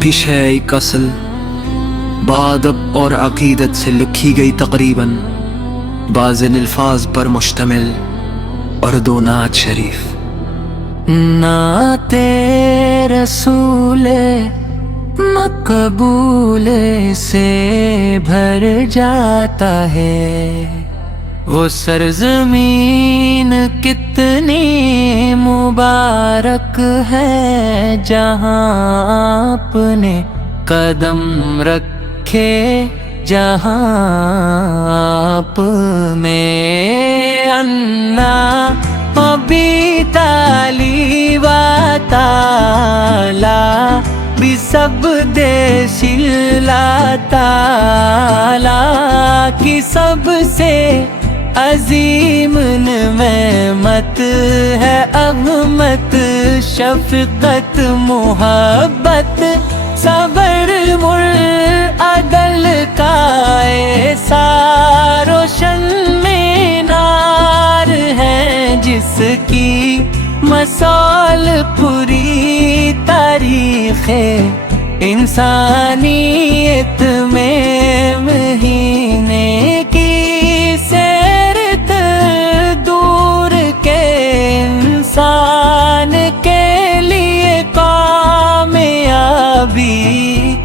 پیش ہے ایک اصل بادب اور عقیدت سے لکھی گئی تقریباً بعض الفاظ پر مشتمل اردو نعت شریف۔ نعت رسول مقبول سے بھر جاتا ہے وہ سرزمین، کتنی مبارک ہے جہاں آپ نے قدم رکھے، جہاں آپ میں انا بتالی و تعالی بسب اللہ تعالی کی سب سے عظیم نعمت ہے احمد، شفقت محبت صبر عدل کا ایسا روشن مینار ہے جس کی مثال پوری تاریخ انسانیت میں، مہینے کی سیرت دور کے انسان کے لیے کامیابی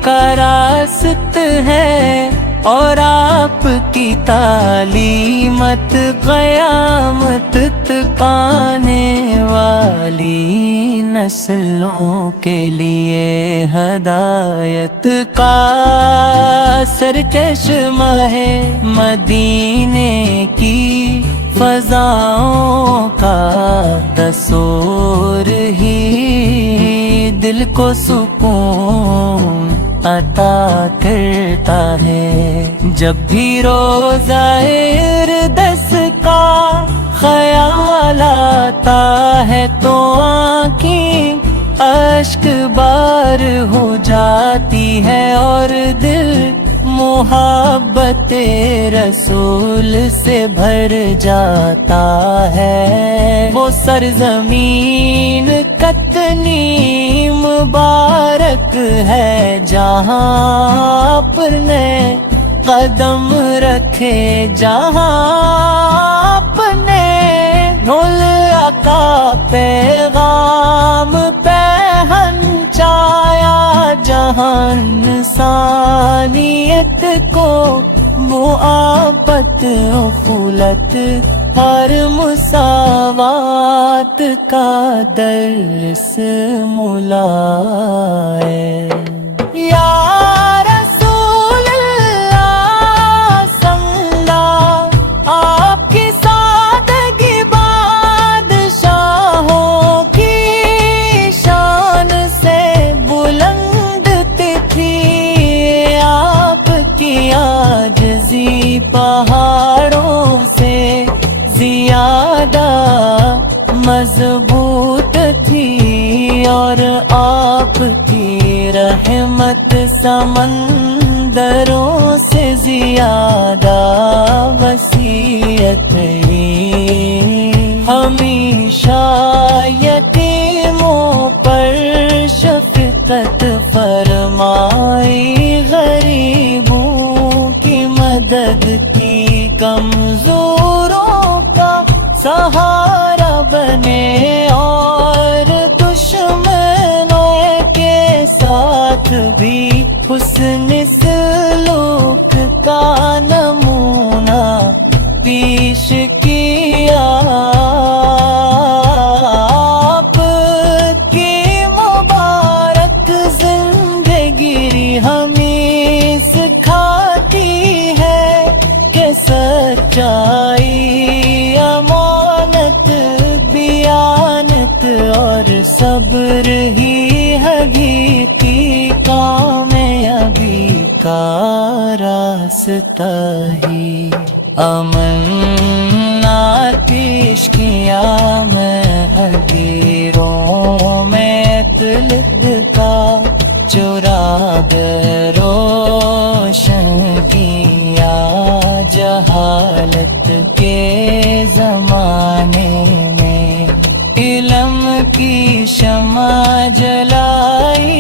کا راست ہے، اور آپ کی تعلیمت قیامت تک آنے والی نسلوں کے لیے ہدایت کا سرچشمہ ہے، مدینے کی فضاؤں کا تصور ہی دل کو سکون عطا کرتا ہے۔ جب بھی روزہ اردس کا خیال آتا ہے تو آنکھیں اشک بار ہو جاتی ہے، اور دل محبت رسول سے بھر جاتا ہے۔ وہ سرزمین کتنی مبارک ہے جہاں آپ نے قدم رکھے، جہاں آپ نے ملا کا پیغام پہنچایا، جہاں انسانیت کو محبت اخوت اور مساوات کا درس ملا ہے۔ یا رسول اللہ صلی اللہ، آپ کی سادگی بادشاہوں کی شان سے بلند تھی، آپ کی عاجزی پہاڑوں سے زیادہ مضبوط تھی، اور آپ کی رحمت سمندروں سے زیادہ وسیع تھی۔ ہمیشہ یتیموں پر شفقت فرمائی، غریبوں کی مدد کی، کمزوروں کا سہارا بنے، اور دشمنوں کے ساتھ بھی حسن سلوک کا نمونہ پیش کیا۔ آپ کی مبارک زندگی ہمیں سکھاتی ہے کہ سچائی، امانت، دیانت اور صبر ہی حقیقی کامیابی کا راستہ ہی۔ امن آتش کیا میں حقیروں میں طلب کا چراغ روشن کیا جا جہالت کے زمانے میں علم کی شمع جلائی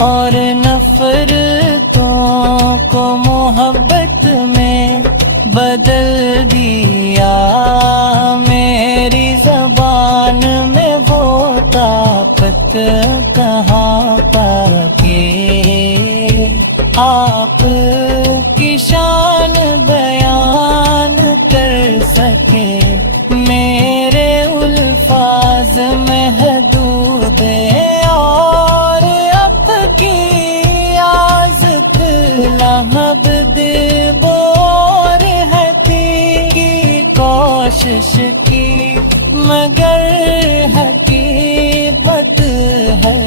اور نفرتوں کو محبت میں بدل دیا. میری زبان میں وہ طاقت کہاں پا کے آپ کی شان بیان کر سکے. میرے الفاظ محدود اور اب کی آزت لہب بور ہے کی کوشش کی مگر حقیقت ہے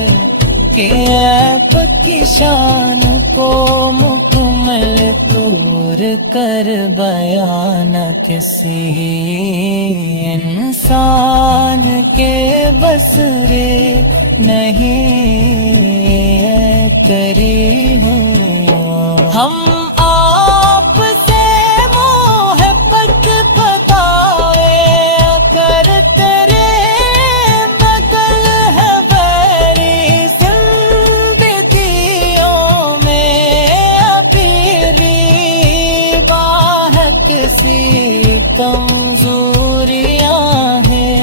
کہ آپ کی شان کو مکمل طور کر بیان کسی انسان کے بس رے نہیں کری ہوں. ہم آپ سے محبت بتائے کر تیرے نقل ہے بیری زندگیوں میں اپیری باہک سی کمزوریاں ہیں.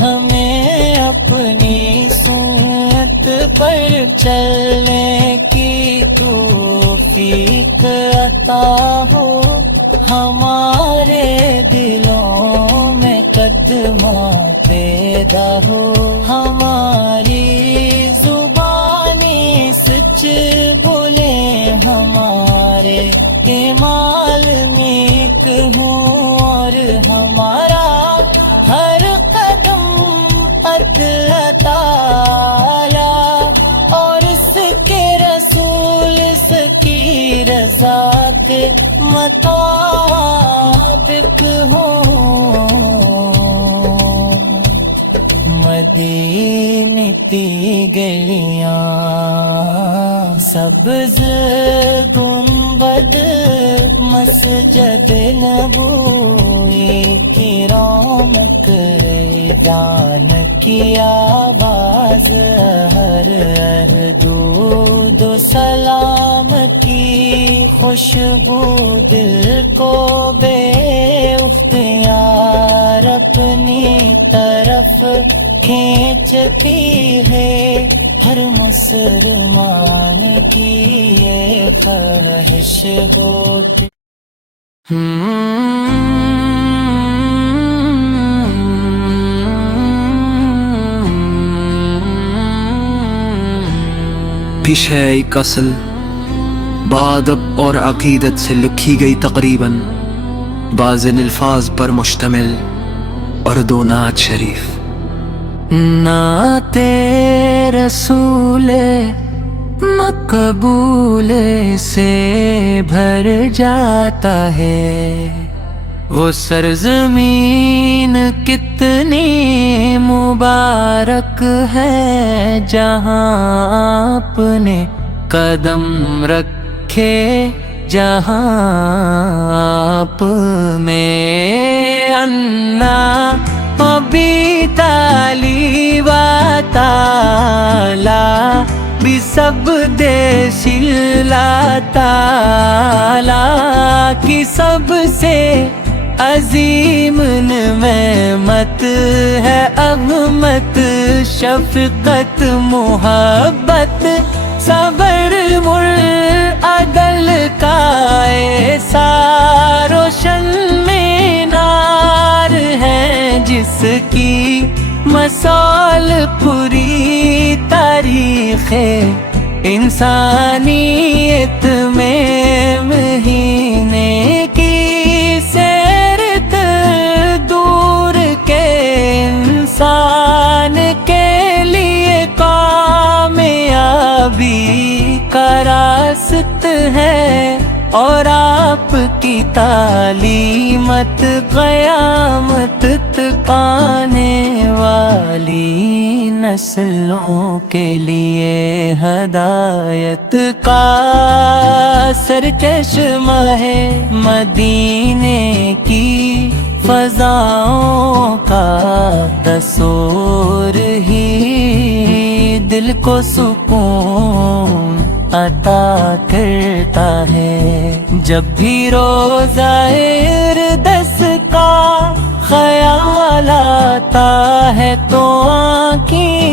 ہمیں اپنی سنت پر چلنے کی توفیق عطا ہو. ہمارے دلوں میں قدمات پیدا ہو. ہماری زبانی سچ بولے ہمارے اعمال نیک ہوں اور ہمارا ہر قدم عدل تعالی اور اس کے رسول کی رضا کے مطابق ہوں. مدینتی گلیاں سبز گنبد مسجد نبوی کی رونق اذان کی آواز ہر درود و سلام کی خوشبو دل کو بے اختیار اپنی طرف کھینچتی ہے. ہر مسلمان کی یہ خواہش ہوتی. پیش ہے ایک اصل بادب اور عقیدت سے لکھی گئی تقریباً بازن الفاظ پر مشتمل اور دو نعت شریف. نعت رسول مقبول سے بھر جاتا ہے وہ سرزمین کتنی مبارک ہے جہاں آپ نے قدم رکھے جہاں آپ میں انا ابی تالی و تالا بسب دیشلا تالا کی سب سے عظیم نعمت ہے عظمت شفقت محبت صبر عدل کا ایسا روشن مینار ہے جس کی مثال پوری تاریخ انسانیت میں مہینے کی سیرت دور کے انسان کے لیے کامیابی کا راست ہے اور آپ کی کی تعلیمت قیامت تک آنے والی نسلوں کے لیے ہدایت کا سرچشمہ ہے مدینے کی فضاؤں کا تصور ہی دل کو سکون عطا کرتا ہے۔ جب بھی روزہ اردس کا خیال آتا ہے تو آنکھیں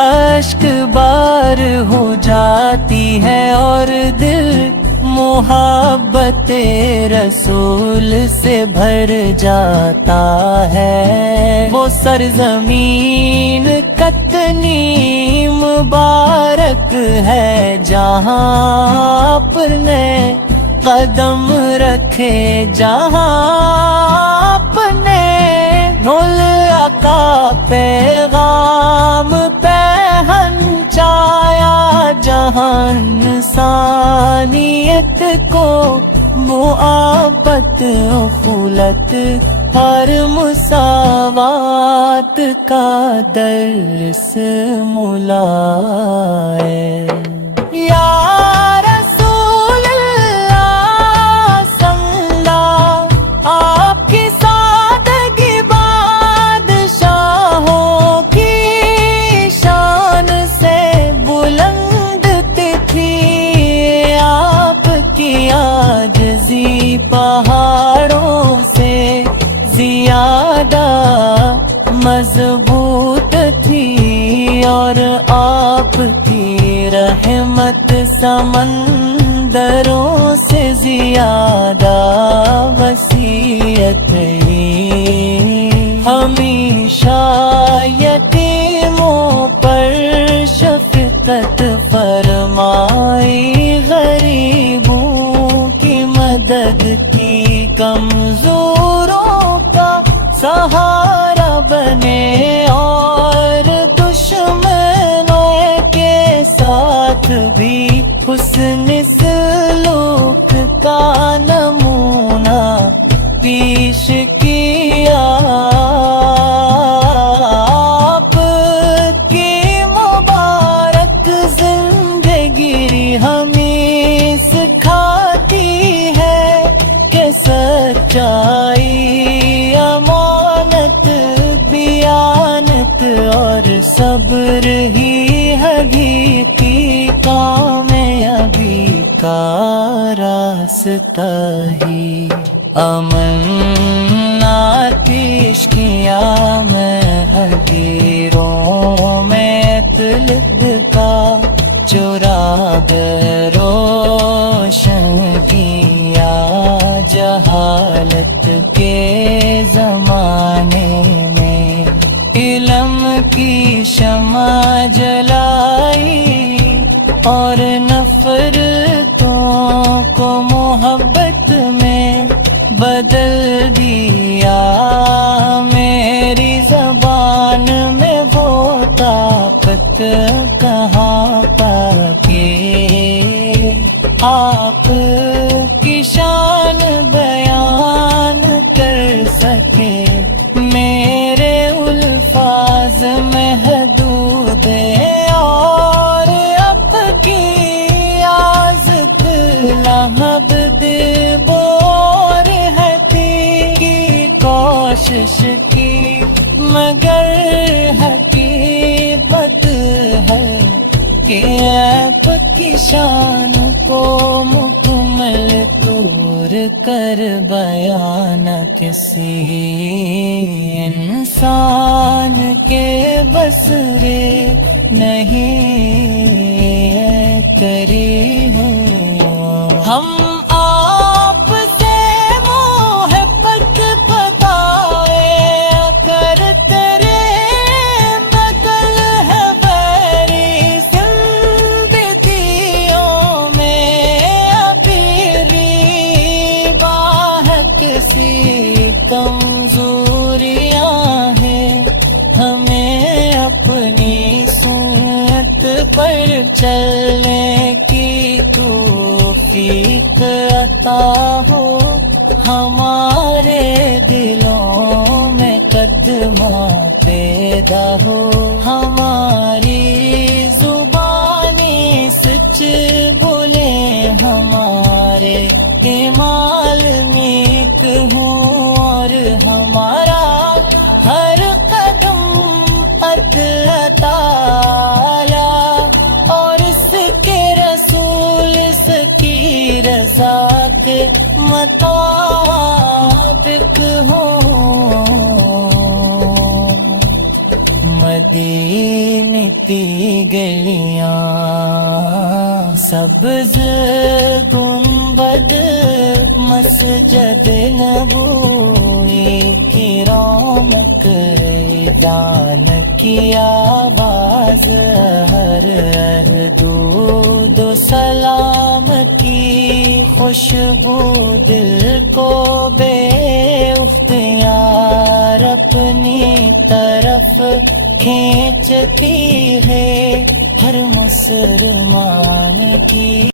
اشک بار ہو جاتی ہے اور دل محبت رسول سے بھر جاتا ہے۔ وہ سرزمین کتنی مبارک ہے جہاں آپ نے قدم رکھے، جہاں آپ نے نور کا پیغام پہنچایا، جہاں انسانیت کو محبت خلت اور مساوات کا درس ملا ہے۔ یا رسول اللہ صلی آپ کی سادگی بادشاہوں کی شان سے بلند تھی، آپ کی عاجزی پہاڑوں سے زیادہ مضبوط تھی، اور آپ کی رحمت سمندروں سے زیادہ وسیع تھی۔ ہمیشہ یتیموں پر شفقت فرمائی، غریبوں کی مدد کی، کمزوروں کا سہارا بنے، اور دشمنوں کے ساتھ بھی حسن سلوک کا نمونہ پیش کیا۔ آپ کی مبارک زندگی ہمیں سکھاتی ہے کہ سچائی، امانت، دیانت اور صبر ہی حقیقی کامیابی کا راستہ ہی۔ امن آتش کیا میں حقیروں میں طلب کا چراغ روشن کیا، جہالت کے زمانے میں علم کی شمع جلائی، اور نفرتوں کو محبت میں بدل دیا۔ میری زبان میں وہ طاقت کہاں پا کے آپ کی شان بیان کر سکے، میرے الفاظ محدود ہیں، اور اب کی آزت لہب دبور ہے کی کوشش کی، مگر حقیقت ہے کہ آپ کی شان کو مکمل طور کر بیان کسی انسان کے بسرے نہیں کری ہے۔ ہم آپ سے محبت بتائے کر تیرے بدل ہے ویری زندگیوں میں اپیری باہر کسی کمزوریاں ہیں، ہمیں اپنی سنت پر چلنے کی توفیق عطا ہو۔ ہمارے دلوں میں قدمہ پیدا ہو، ہماری زبانی سچ بولے، ہمارے اعمال نیک ہوں، اور ہمارا ہر قدم عدل تعالی اور اس کے رسول کی رضا کے مطابق ہوں۔ مدینتی گلیاں سبز گنبد مسجد نبوی کی رونق، اذان کی آواز، ہر درود و سلام کی خوشبو دل کو بے اختیار اپنی طرف کھینچتی ہے، ہر مسلمان کی